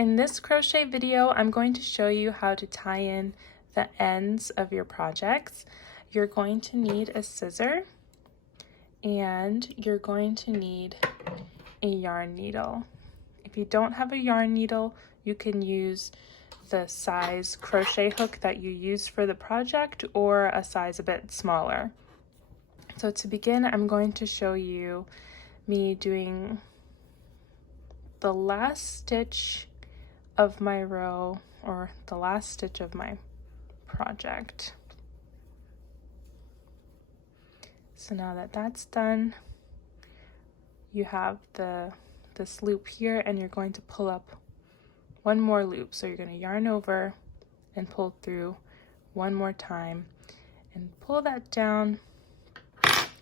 In this crochet video, I'm going to show you how to tie in the ends of your projects. You're going to need a scissor and you're going to need a yarn needle. If you don't have a yarn needle, you can use the size crochet hook that you use for the project or a size a bit smaller. So to begin, I'm going to show you me doing the last stitch of my row, or the last stitch of my project. So now that that's done, you have this loop here, and you're going to pull up one more loop. So you're going to yarn over and pull through one more time and pull that down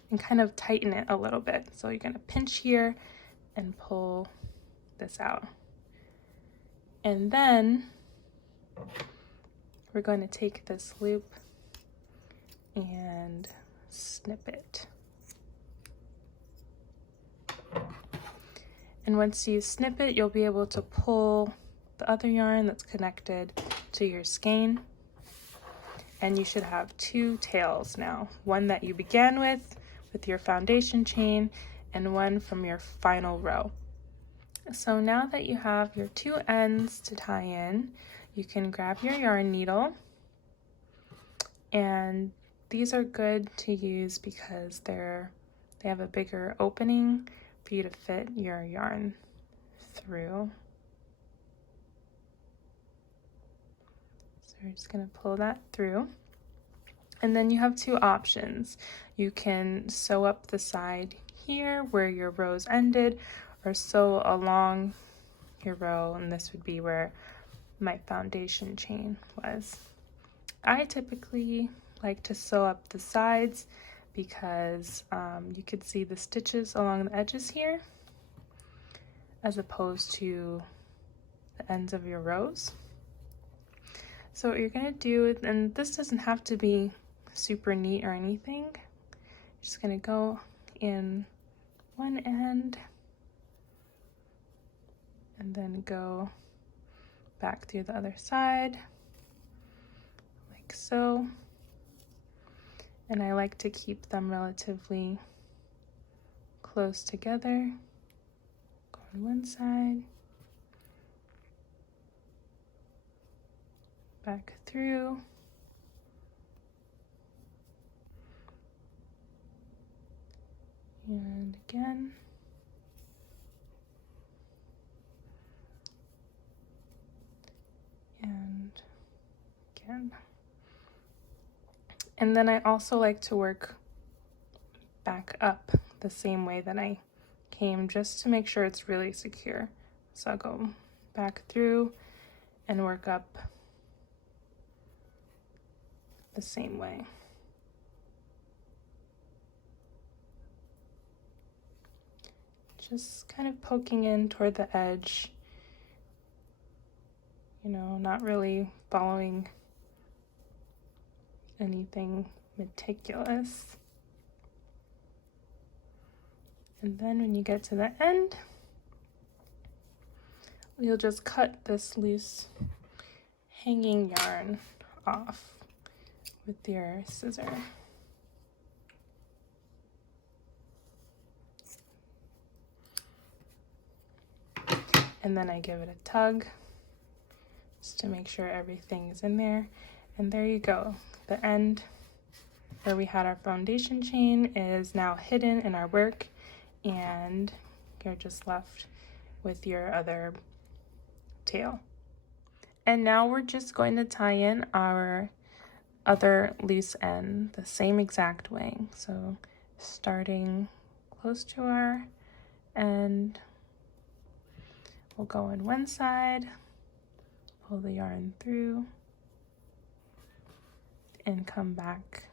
and kind of tighten it a little bit. So you're going to pinch here and pull this out. And then we're going to take this loop and snip it. And once you snip it, you'll be able to pull the other yarn that's connected to your skein. And you should have two tails now. One that you began with your foundation chain, and one from your final row. So now that you have your two ends to tie in, you can grab your yarn needle, and these are good to use because they have a bigger opening for you to fit your yarn through. So we're just going to pull that through. And then you have two options. You can sew up the side here where your rows ended, or sew along your row, and this would be where my foundation chain was. I typically like to sew up the sides because you could see the stitches along the edges here as opposed to the ends of your rows. So what you're going to do, and this doesn't have to be super neat or anything, you're just going to go in one end and then go back through the other side like so. And I like to keep them relatively close together. Go on one side, back through, and again. And again. And then I also like to work back up the same way that I came, just to make sure it's really secure. So I'll go back through and work up the same way. Just kind of poking in toward the edge, you know, not really following anything meticulous. And then when you get to the end, you'll just cut this loose hanging yarn off with your scissor. And then I give it a tug just to make sure everything is in there. And there you go. The end where we had our foundation chain is now hidden in our work, and you're just left with your other tail. And now we're just going to tie in our other loose end the same exact way. So starting close to our end, we'll go on one side, pull the yarn through, and come back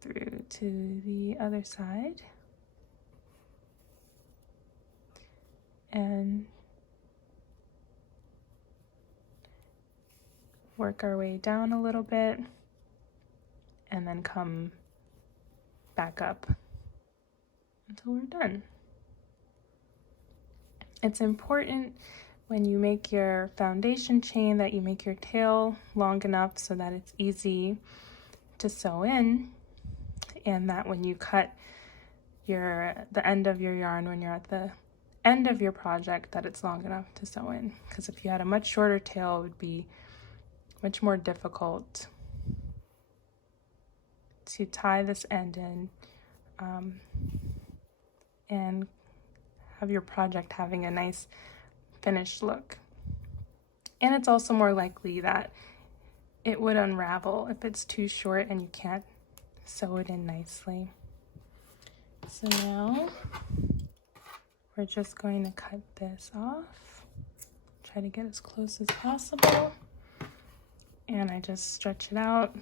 through to the other side. And work our way down a little bit, and then come back up until we're done. It's important when you make your foundation chain that you make your tail long enough so that it's easy to sew in, and that when you cut the end of your yarn when you're at the end of your project, that it's long enough to sew in. Because if you had a much shorter tail, it would be much more difficult to tie this end in and have your project having a nice finished look. And it's also more likely that it would unravel if it's too short and you can't sew it in nicely. So now we're just going to cut this off. Try to get as close as possible. And I just stretch it out,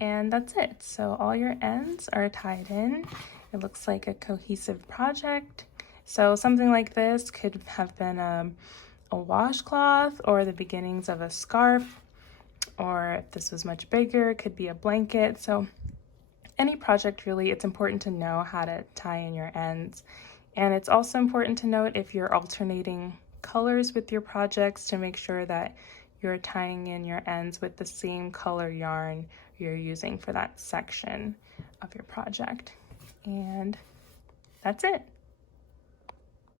and that's it. So all your ends are tied in. It looks like a cohesive project. So something like this could have been a washcloth or the beginnings of a scarf, or if this was much bigger, it could be a blanket. So any project really, it's important to know how to tie in your ends. And it's also important to note if you're alternating colors with your projects to make sure that you're tying in your ends with the same color yarn you're using for that section of your project. And that's it.